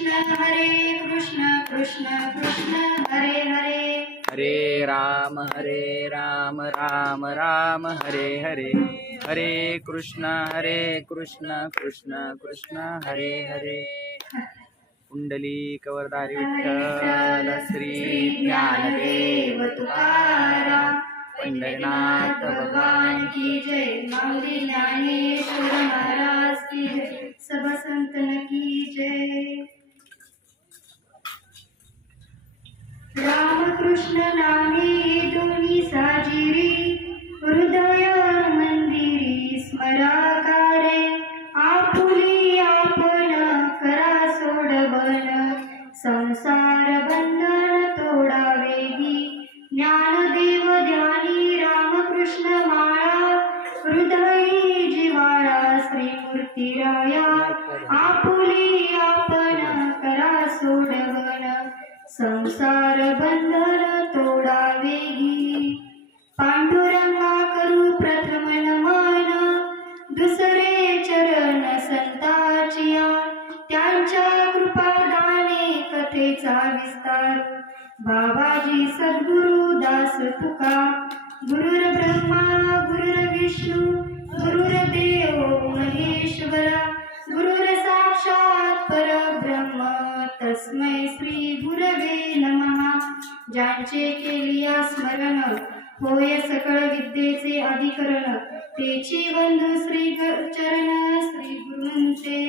कृष्ण कृष्ण कृष्ण हरे हरे, हरे राम राम राम हरे हरे, हरे कृष्ण कृष्ण कृष्ण हरे हरे। कुंडलीक वरदारी विठ्ठल श्री ज्ञानदेव तुकाराम, पंढरीनाथ भगवान की जय। माऊली ज्ञानेश्वर महाराज की जय, सब संतन की जय। राम कृष्ण नामे दोन्ही साजिरी, हृदय मंदिरी स्मराकारे, आपुली आपण करा सोडवन, संसार बंधन तोडावेगी, ज्ञानदेव ध्यानी रामकृष्ण माळा, हृदयी जिवाळा श्रीमूर्ती राया, आपुली आपण करा सोडवन, संसार बंधन तोडावेगी, पांडुरंगा करू प्रथम नमन, दुसरे चरण संताचिया, त्यांच्या कृपादाने कथेचा विस्तार, बाबाजी सद्गुरु दास तुका, गुरुर ब्रह्मा गुरुर विष्णू गुरुर्देव महेश्वरा, गुरुर साक्षात परब्रह्म तस्मै श्री गुरवे नमः। ज्यांचे केलिया स्मरण, होय सकळ विद्येचे अधिकरण, तेची बंधू श्री चरण श्री गुरूंचे,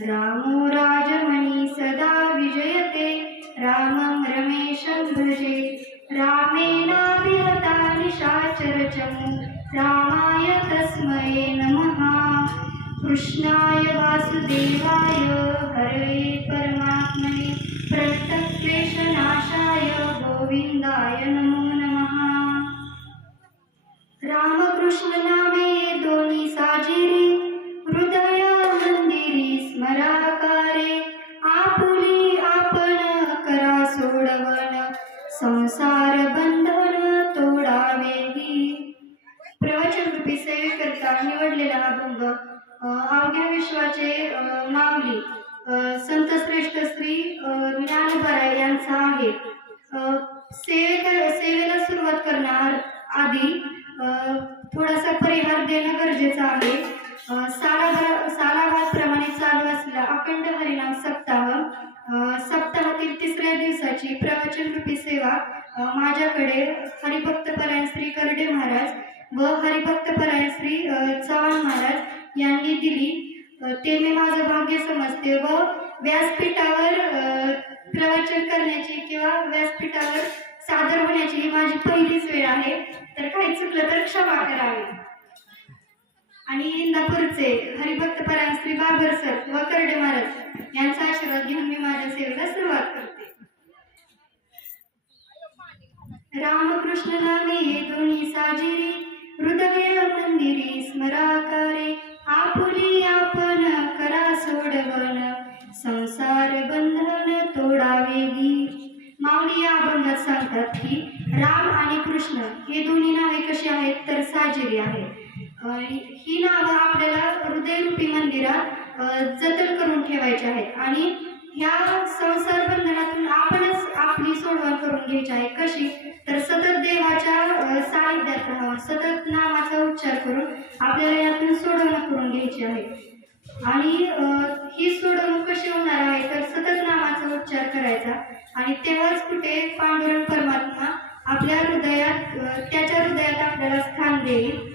रामो राजमणी सदा विजयते, रामं रमेशं भजे, रामेणाभिहता निशाचर चमू, रामाय तस्मै नमः। कृष्णाय वासुदेवाय हरे परमात्मने, प्रणतक्लेशनाशाय गोविंदाय नमो नमः। रामकृष्ण नामे दोन्ही साजिरी, हृदय मंदिरी स्मराकारे, आपुली आपण करा सोडवन, संसार बंधन तोडावेगी। प्रवचन रूपी सेवेकरता निवडलेला अभंग अवघ्या विश्वाचे माऊली संत श्रेष्ठ श्री ज्ञानोबराय यांचा आहे। सेवेला सुरुवात करणार आधी थोडासा परिहार देणं गरजेचं आहे। सालाभाराप्रमाणे चालू असलेला अखंड हरिनाम सप्ताहातील तिसऱ्या दिवसाची प्रवचन रूपी सेवा माझ्याकडे हरिभक्तपरायण श्री करडे महाराज व हरिभक्तपरायण श्री चव्हाण महाराज यांनी दिली, ते मी माझं भाग्य समजते व व्यासपीठावर प्रवचन करण्याची किंवा व्यासपीठावर सादर होण्याची ही माझी पहिलीच वेळ आहे, तर काही चुकलं तर क्षमा करावी। आणि इंदापूरचे हरिभक्तपरायण श्री बाबर सर व करडे महाराज यांचा आशीर्वाद घेऊन मी माझ्या सेवेला सुरुवात करते। रामकृष्ण नामे दोन्ही साजिरी, हृदय मंदिरी स्मराकारे, आपुली आपण करा सोडवन, संसार बंधन तोडावेगी। माऊली या अभंगात सांगतात की राम आणि कृष्ण हे दोन्ही नावे कशी आहेत तर साजिरी आहेत। ही नावं आपल्याला हृदयरूपी मंदिरात जतन करून ठेवायची आहेत आणि ह्या संसार बंधनातून आपणच आपली सोडवण करून घ्यायची आहे। कशी तर सतत देवाच्या सानिध्यात राहावं, सतत नामाचा उच्चार करून आपल्याला यातून सोडवणूक करून घ्यायची आहे। आणि ही सोडवणूक कशी होणार आहे तर सतत नामाचा उच्चार करायचा आणि तेव्हाच कुठे पांडुरंग परमात्मा आपल्या हृदयात त्याच्या हृदयात आपल्याला स्थान देईल।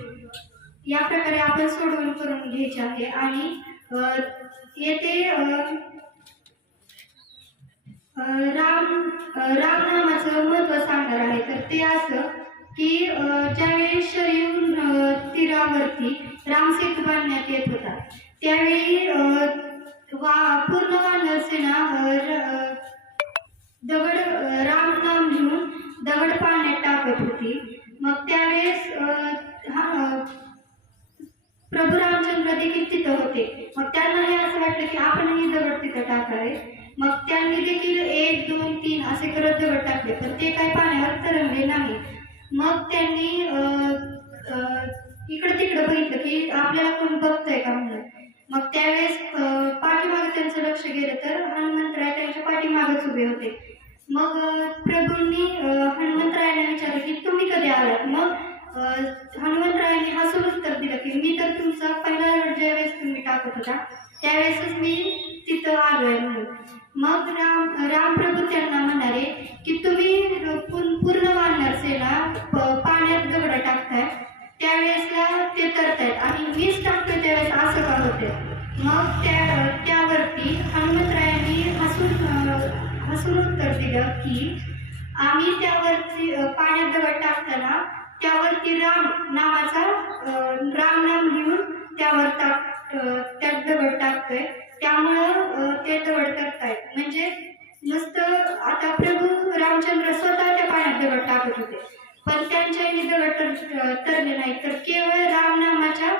या प्रकारे आपण सोडवणूक करून घ्यायची आहे। आणि येथे राम नामाचं महत्व सांगणार आहे, तर ते असं की ज्यावेळी शरीर तीरावरती रामसेतू बांधण्यात येत होता त्यावेळी पूर्ण वानर सेना दगड राम नाम घेऊन दगड पाण्यात टाकत होती। मग त्यावेळेस प्रभू रामचंद्र देखील तिथं होते। मग त्यांनाही असं वाटलं की आपणही दगड तिथं टाकावे। मग त्यांनी देखील 1 2 3 असे करत दगड टाकले, पण ते काही पाण्यावर तरंगले नाही। मग त्यांनी इकडे तिकडे बघितलं की आपल्याला कोण बघतंय का म्हणून। मग त्यावेळेस पाठीमागे त्यांचं लक्ष गेलं तर हनुमंतराय पाठीमागच उभे होते. मग प्रभूंनी हनुमंतरायांना विचारलं की तुम्ही कधी आलात. मग हनुमंतरायांनी हसून उत्तर दिलं की मी तर तुमचा पहिला ज्यावेळेस तुम्ही टाकत होता त्यावेळेसच मी तिथं आलोय म्हणून. मग रामप्रभू त्यांना म्हणाले की तुम्ही पूर्ण वानर सेना पाण्यात दगड टाकताय त्यावेळेसला ते तरतायत आणि मीच टाकतोय त्यावेळेस असं का होते. मग त्यावरती हनुमंतरायांनी हसून उत्तर दिलं की आम्ही त्यावरती पाण्यात दगड टाकताना त्यावरती राम नाम लिहून त्यावर त्यात दगड टाकतोय त्यामुळं ते दगड करतायत. म्हणजे नुसतं आता प्रभू रामचंद्र स्वतः त्या पाण्यात दगड टाकत होते पण त्यांच्याही दगड तरले नाही तर केवळ रामनामाच्या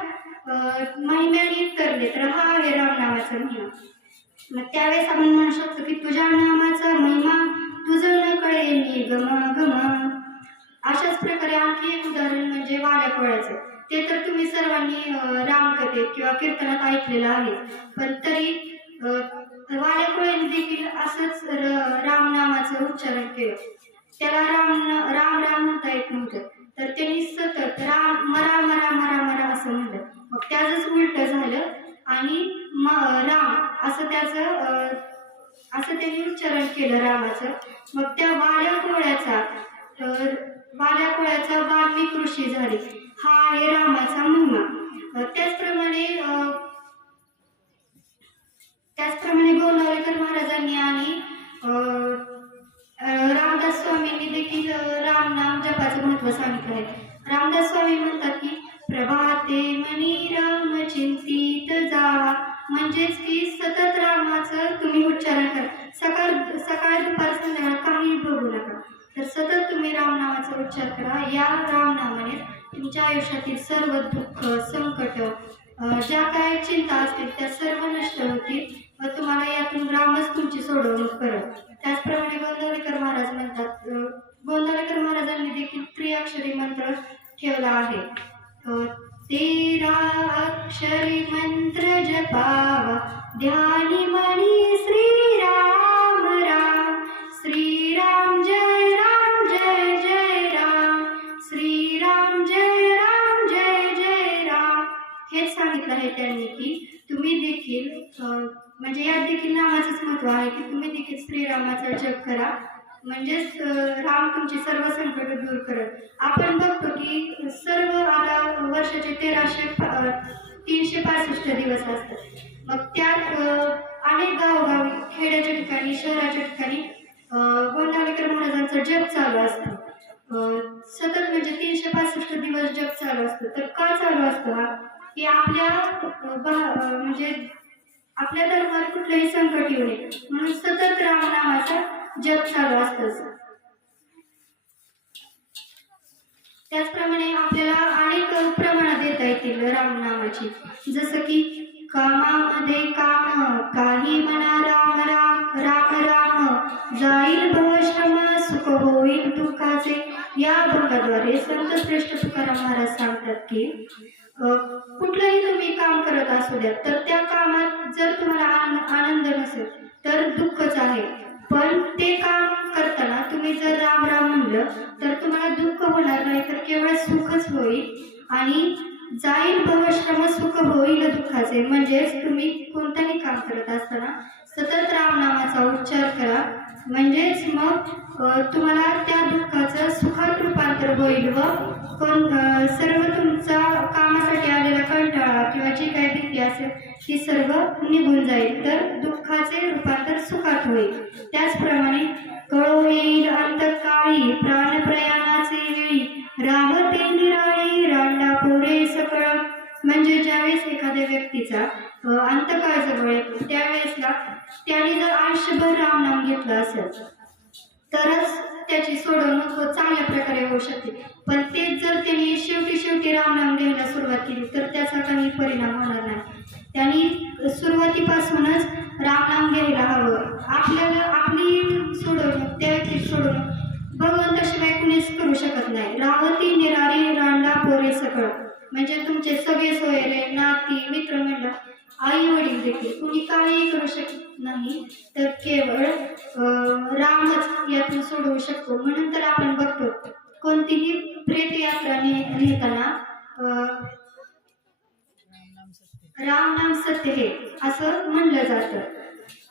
महिम्याने तरले. तर हा आहे रामनामाचा महिमा. मग त्यावेळेस आपण म्हणू शकतो की तुझ्या नामाचा महिमा तुझं न कळे गमा गमा. अशाच प्रकारे आणखी एक उदाहरण म्हणजे वाऱ्या कोळ्याचं. ते तर तुम्ही सर्वांनी रामकथेत किंवा कीर्तनात ऐकलेलं आहे. पण तरी वाऱ्या कोळ्याने देखील असंच रामनामाचं उच्चारण केलं. त्याला राम म्हणता येत नव्हतं तर त्यांनी सतत राम मरा मरा मरा मरा असं म्हणलं. मग त्याचंच उलट झालं आणि राम असं त्यांनी उच्चारण केलं रामाचं. मग त्या वाऱ्या कोळ्याचा वाल्मिक ऋषी झाले. हा आहे रामाचा महिमा. त्याचप्रमाणे गोंदावलेकर महाराजांनी आणि रामदास स्वामींनी देखील रामनाम जपाचं महत्व सांगितलं आहे. रामदास स्वामी म्हणतात की प्रभाते मनी राम चिंतित जावा. म्हणजेच की सतत रामाचं तुम्ही उच्चारण करा. सकाळ दुपार संध्याकाळ काही बघू नका तर सतत तुम्ही रामनामाचा उच्चार करा. या रामनामाने तुमच्या आयुष्यातील सर्व दुःख संकट ज्या काय चिंता असतील त्या सर्व नष्ट होतील व तुम्हाला यातून रामच तुमची सोडवणूक करेल. त्याचप्रमाणे गोंदावलेकर महाराज म्हणतात गोंदावलेकर महाराजांनी देखील त्रिअक्षरी मंत्र ठेवला आहे. 13 अक्षरी मंत्र जपावा ध्यानी मनी श्रीराम राम. श्रीराम जय राम जय जय राम. श्रीराम जय राम जय जय राम. हेच सांगितलं आहे त्यांनी की तुम्ही देखील म्हणजे यात देखील नामाचंच महत्व आहे की तुम्ही देखील श्रीरामाचा जप करा. म्हणजेच राम तुमची सर्व संकट दूर करत. आपण बघतो की सर्व आता वर्षाचे 365 दिवस असतात. मग त्यात अनेक गावोगावी खेड्याच्या ठिकाणी शहराच्या ठिकाणी गोंदावलेकर महाराजांचा जप चालू असतो. सतत म्हणजे 365 दिवस जप चालू असतो. तर का चालू असतो हा की म्हणजे आपल्या धर्मात कुठलंही संकट येऊ नये म्हणून सतत रामनामाचा जप चालू असतं. त्याचप्रमाणे आपल्याला अनेक प्रमाणात देता येतील रामनामाची. जसं की कामामध्ये काम काही म्हणा राम राम राम राम जाईल भवश्रम सुख होईल दुःखाचे. या भंगाद्वारे संत श्रेष्ठ तुकाराम महाराज सांगतात की कुठलंही तुम्ही काम करत असू द्या तर त्या कामात जर तुम्हाला आनंद नसेल तर दुःखच आहे. पण ते काम करताना तुम्ही जर राम राम म्हणलं तर तुम्हाला दुःख होणार नाही तर केवळ सुखच होईल आणि जाईल भवश्रम सुख होईल दुःखाचे. म्हणजेच तुम्ही कोणतंही काम करत असताना सतत रामनामाचा उच्चार करा. म्हणजेच मग तुम्हाला त्या दुःखाचं सुखात रूपांतर होईल व सर्व तुमचा कामासाठी आलेला कंटाळा किंवा जी काही भीती असेल ती सर्व निघून जाईल तर दुःखाचे रूपांतर सुखात होईल. त्याचप्रमाणे कळो येईल अंतकाळी प्राणप्रयाणाचे वेळी राहते निराळी रांडा पोरे सकळ. म्हणजे ज्यावेळेस एखाद्या व्यक्तीचा अंतकाळ जवळ येतो त्यावेळेसला त्याने जर आयुष्यभर रामनाम घेतलं असेल तरच त्याची सोडवणूक चांगल्या प्रकारे होऊ शकते. पण तेच जर त्यांनी शेवटी रामनाम घ्यायला सुरुवात केली तर त्याचा काही परिणाम होणार नाही. त्यांनी सुरुवातीपासूनच रामनाम घ्यायला हवं. आपल्याला आपली सोडवणूक त्या व्यक्तीची सोडवणूक भगवंताशिवाय कुणीच करू शकत नाही. रावती निरारी रांडा पोरे सकळ. म्हणजे तुमचे सगळे सोयरे नाती मित्रमंडळ आई वडील देखील कुणी काहीही करू शकत नाही तर केवळ कोणतीही प्रेतयात्रा नेताना राम नाम सत्य हे असं म्हणलं जातं.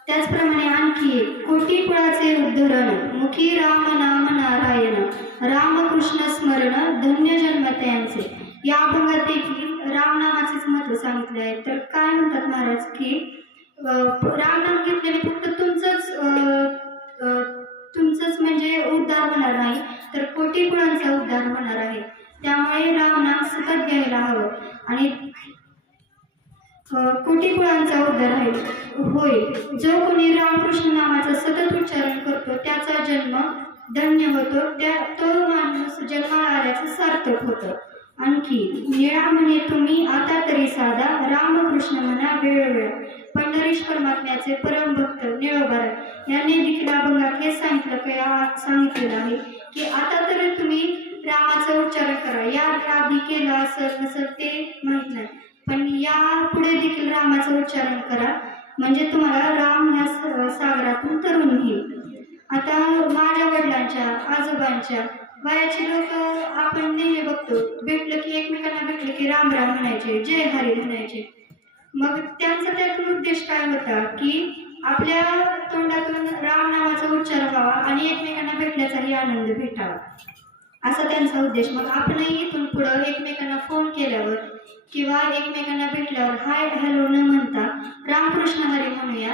त्याचप्रमाणे आणखी एक, कोटी कुळाचे उद्धरण मुखी राम नाम नारायण रामकृष्ण स्मरण धन्य जन्म त्यांचे. या अभंगात देखील रामनामाचेच महत्व सांगितले आहे. तर काय म्हणतात महाराज की रामनाम घेतल्याने फक्त तुमचंच म्हणजे उद्धार होणार नाही, तर कोटी कुळांचा उद्धार होणार आहे. त्यामुळे रामनाम सतत घ्यायला हवं आणि कोटी कुळांचा उद्धार होईल. जो कोणी रामकृष्ण नामाचा सतत उच्चारण करतो त्याचा जन्म धन्य होतो, तो माणूस जन्माला आल्याचं सार्थक होतं. आणखी निळा म्हणे तुम्ही आता तरी साधा रामकृष्ण म्हणा वेळोवेळ पंढरीश परमात्म्याचे परमभक्त निळोबाराय यांनी देखील अभंगात हे सांगितलेलं आहे की आता तर तुम्ही रामाचा उच्चारण करा. या आधी केलं असं नसेल ते माहीत नाही, पण या पुढे देखील रामाचं उच्चारण करा, म्हणजे तुम्हाला राम ह्या सागरातून तरुण येईल. आता माझ्या वडिलांच्या आजोबांच्या वयाचे लोक आपण नेहमी बघतो, भेटलं की एकमेकांना भेटलं की राम राम म्हणायचे, जय हरी म्हणायचे. मग त्यांचा त्यातून उद्देश काय होता की आपल्या तोंडातून राम नामाचा उच्चार व्हावा आणि एकमेकांना भेटल्याचाही आनंद भेटावा, असा त्यांचा उद्देश. मग आपणही इथून पुढं एकमेकांना फोन केल्यावर किंवा एकमेकांना भेटल्यावर हाय हॅलो न म्हणता रामकृष्ण हरी म्हणूया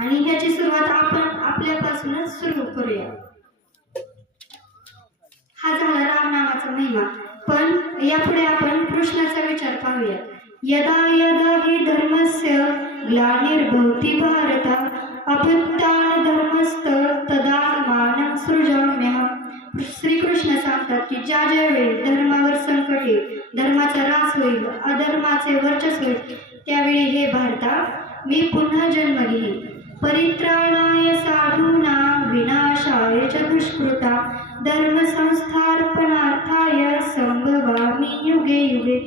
आणि ह्याची सुरुवात आपण आपल्यापासूनच सुरू करूया. हा झाला रामनामाचा महिमा. पण यापुढे आपण कृष्णाचा विचार पाहूया. यदा यदा हि धर्मस्य ग्लानिर्भवति भारत अभ्युत्थान धर्मस्त तदात्मानं सृजाम्यहम्. श्रीकृष्ण सांगतात की ज्या ज्यावेळी धर्मावर संकट येईल, धर्माचा ऱ्हास होईल, अधर्माचे वर्चस्व होईल, त्यावेळी हे भारता मी पुन्हा जन्म घेईन. परित्राणाय साधूनां विनाशाय च दुष्कृता धर्म संस्थापनार्थाय संभवामि युगे युगे.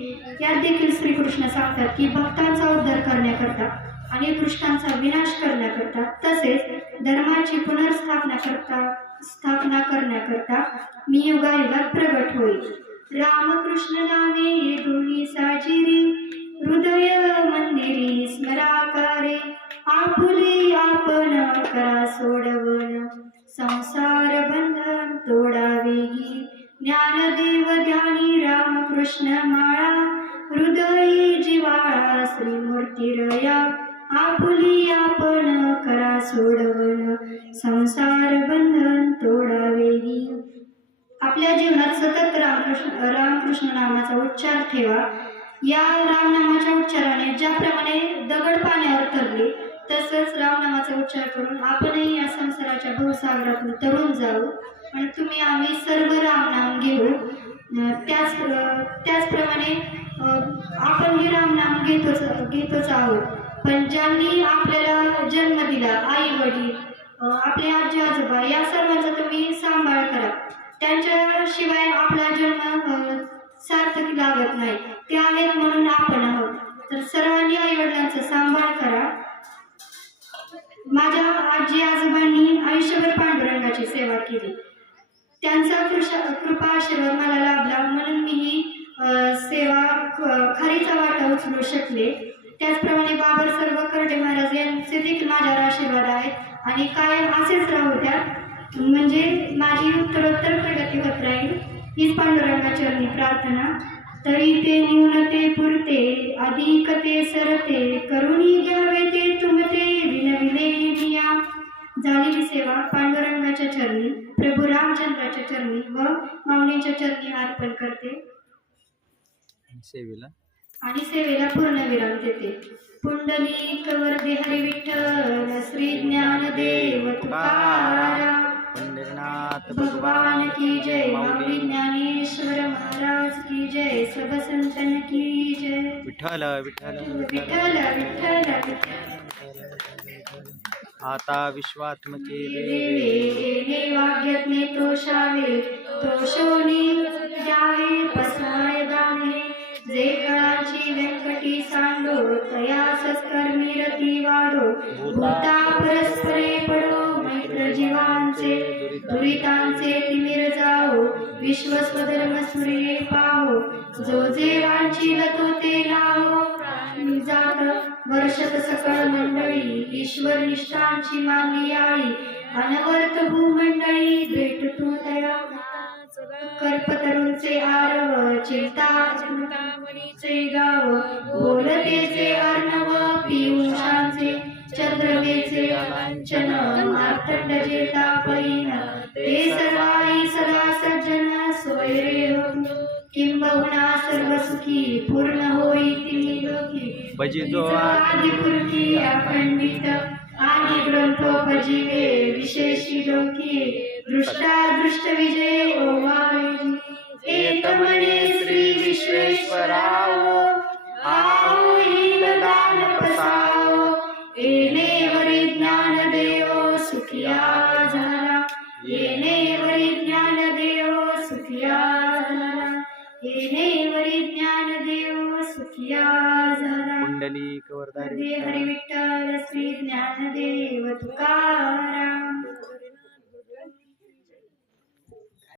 यात देखील श्रीकृष्ण सांगतात की भक्तांचा उद्धार करण्याकरता आणि दुष्टांचा विनाश करण्याकरता तसेच धर्माची स्थापना करण्याकरता मी युगायुगात प्रगट होईल. रामकृष्ण नामे दोन्ही साजिरी हृदय मंदिरी स्मराकारे आपुले आपण करा सोडवन संसार बंधन तोडावेगी. ज्ञानदेव ध्यानी रामकृष्ण माळा हृदयी जिवाळा श्रीमूर्ती आपुली आपण करा सोडवन संसार बंधन तोडावेगी. आपल्या जीवनात सतत रामकृष्ण नामाचा उच्चार ठेवा. या रामनामाच्या उच्चाराने ज्याप्रमाणे दगड पाण्यावर तरले तसंच रामनामाचा उच्चार करून आपणही या संसाराच्या भवसागरातून तरुण जाऊ आणि तुम्ही आम्ही सर्व रामनाम घेऊ. त्याचप्रमाणे आपण हे रामनाम घेतोच आहोत, पण ज्यांनी आपल्याला जन्म दिला, आई वडील, आपले आजी आजोबा, या सर्वांचा तुम्ही सांभाळ करा. त्यांच्याशिवाय आपला जन्म सार्थकी लागत नाही. ते आहेत म्हणून आपण आहोत. तर सर्वांनी आई वडिलांचा सांभाळ करा. माझ्या आजी आजोबांनी आयुष्यभर पांडुरंगाची सेवा केली, त्यांचा कृपा आशीर्वाद मला लाभला म्हणून मी ही सेवा खरीचा वाटा उचलू शकले. त्याचप्रमाणे बाबर सर्व कर्डे महाराज यांचे देखील माझ्यावर आशीर्वाद आहेत आणि कायम असेच राहू द्या, म्हणजे माझी उत्तरोत्तर प्रगती होत राहील. हीच पांडुरंगाचरणी प्रार्थना. तरी ते न्यूनते पुरते अधिक ते सरते करुणी घ्यावे ते तुमते विनविले निया. झालेली सेवा पांडुरंगाच्या चरणी, प्रभू रामचंद्राच्या चरणी व माऊलींच्या चरणी अर्पण करते आणि सेवेला पूर्णविराम देते. पुंडलिक वरदे हरी विठ्ठल श्री ज्ञानदेव तुकाराम पंढरीनाथ भगवान की जय. माऊली ज्ञानेश्वर महाराज की जय. सब संतन की जय. विठ्ठल विठ्ठल विठ्ठल विठ्ठल विठ्ठल. आता विश्वात्मके देवे वाग्यज्ञे तोषावे तोषोनी द्यावे पसराय दाने. जे कळाची व्यंकटी सांडो तया सत्कर्मी रती वाढो. भूता परस्परे पडो मैत्र जीवांचे दुरितांचे तिमिर जाओ. विश्वस्वधर्म सूर्ये पाहो, जो जे वांछील तो ते लावो. प्राणी जात वर्षत सकळ मंडळी, ईश्वर निष्ठांची मानली आई. अनवर्त भूमंडळी भेटतो तया, कल्पतरूंचे आरव, चिंतामणीचे गाव. बोलतेचे अर्णव, पियुषांचे चंद्रमेचे अलांछन. मार्तंड जे तापहीन, ते सर्वाई सदा सज्जन. सोयरे होतो किंबहुना सर्व सुखी, पूर्ण होई तिन्ही लोकी. भजितो आदिपुरुषी अखंडित, आणि ग्रंथोपजीवे विशेषी लोकी. दृष्टादृष्ट विजय ओवाळी, एक म्हणे श्री विश्वेश्वराव. आओ हील दान पसाओ, येणेवरी ज्ञान देव सुखिया झाला. येणेवरी ज्ञान देव सुखिया झाला. येणेवरी ज्ञान देव सुखिया झाला. कुंडलिक वरदारी हरी विठ्ठल श्री ज्ञानदेव तुकाराम.